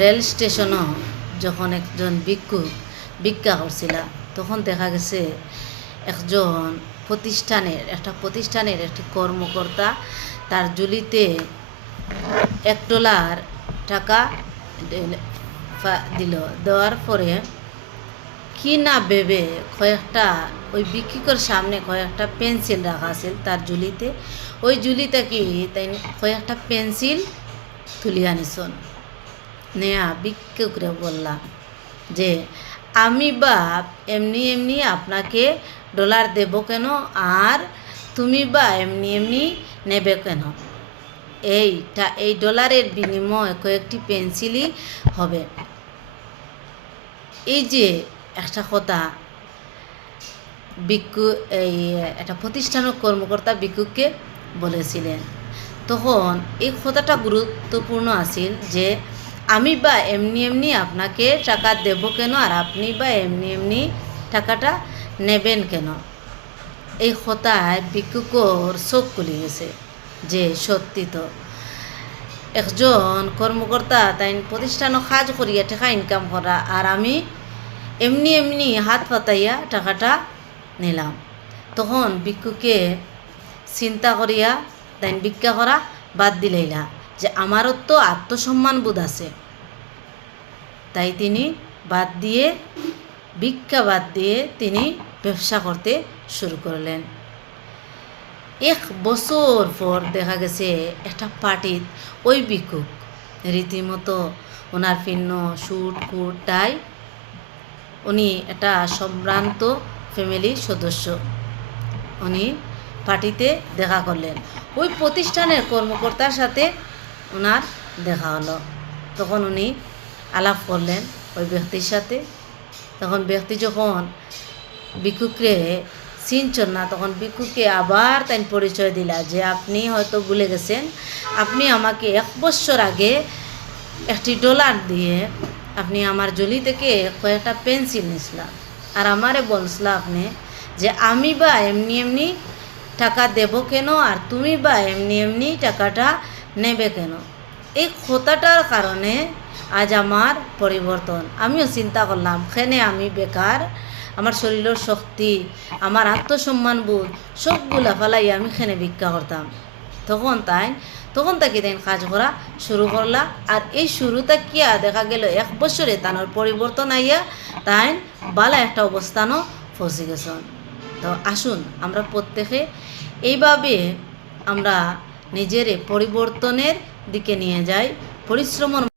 Rail স্টেশনও যখন একজন ভিক্ষুক ভিক্ষা করছিল তখন দেখা গেছে একজন প্রতিষ্ঠানের একটি কর্মকর্তা তার ঝুলিতে $1 টাকা দিল। দেওয়ার পরে কি না ভেবে কয়েকটা ওই ভিক্ষুকের সামনে কয়েকটা পেন্সিল রাখা আছে তার ঝুলিতে, ওই ঝুলিতে কি তাই কয়েকটা পেন্সিল তুলিয়া নিছন নেয়া ভিক্ষুকরে বললাম যে আমি বাপ এমনি এমনি আপনাকে ডলার দেব কেন, আর তুমি বা এমনি এমনি নেবে কেন? এই ডলারের বিনিময়ে কয়েকটি পেন্সিলই হবে। এই যে একটা কথা একটা প্রতিষ্ঠানের কর্মকর্তা ভিক্ষুককে বলেছিলেন, তখন এই কথাটা গুরুত্বপূর্ণ আছিল যে আমি বা এমনি এমনি আপনাকে টাকা দেব কেন, আর আপনি বা এমনি এমনি টাকাটা নেবেন কেন? এই কথায় ভিক্ষুকর চোখ খুলে গেছে যে সত্যি তো একজন কর্মকর্তা তাই প্রতিষ্ঠানও কাজ করিয়া টাকা ইনকাম করা, আর আমি এমনি এমনি হাত পাতাইয়া টাকাটা নিলাম। তখন ভিক্ষুকে চিন্তা করিয়া তাই ভিক্ষা করা বাদ দিলাইলা যে আমারও তো আত্মসম্মান বোধ আছে, তাই তিনি ভিক্ষা বাদ দিয়ে তিনি ব্যবসা করতে শুরু করলেন। 1 বছর পর দেখা গেছে একটা পার্টির ওই ভিক্ষুক রীতিমতো ওনার ফিন্ন স্যুট কোট টাই, উনি একটা সম্ভ্রান্ত ফ্যামিলির সদস্য, উনি পার্টিতে দেখা করলেন। ওই প্রতিষ্ঠানের কর্মকর্তার সাথে ওনার দেখা হলো। তখন উনি আলাপ করলেন ওই ব্যক্তির সাথে। তখন ব্যক্তি যখন ভিক্ষুককে চিনছেন না, তখন ভিক্ষুককে আবার তাই পরিচয় দিলা যে আপনি হয়তো ভুলে গেছেন, আপনি আমাকে 1 বছর আগে $1 দিয়ে আপনি আমার ঝুলি থেকে কয়েকটা পেন্সিল নিয়েছিলাম, আর আমারে বলছিল আপনি যে আমি বা এমনি এমনি টাকা দেব কেন, আর তুমি বা এমনি এমনি টাকাটা নেবে কেন? এই কথাটার কারণে আজ আমার পরিবর্তন। আমিও চিন্তা করলাম কেনে আমি বেকার, আমার শরীরের শক্তি, আমার আত্মসম্মান বোধ সবগুলা ফেলাই আমি খেনে ভিক্ষা করতাম। তখন তাকে তাই কাজ করা শুরু করলা, আর এই শুরুটা কিয়া দেখা গেল 1 বছরে তানোর পরিবর্তন আইয়া তাই বালা একটা অবস্থানও পৌঁছে গেছেন। তো আসুন আমরা প্রত্যেকে এইভাবে আমরা নিজের পরিবর্তনের দিকে নিয়ে যাই, পরিশ্রমের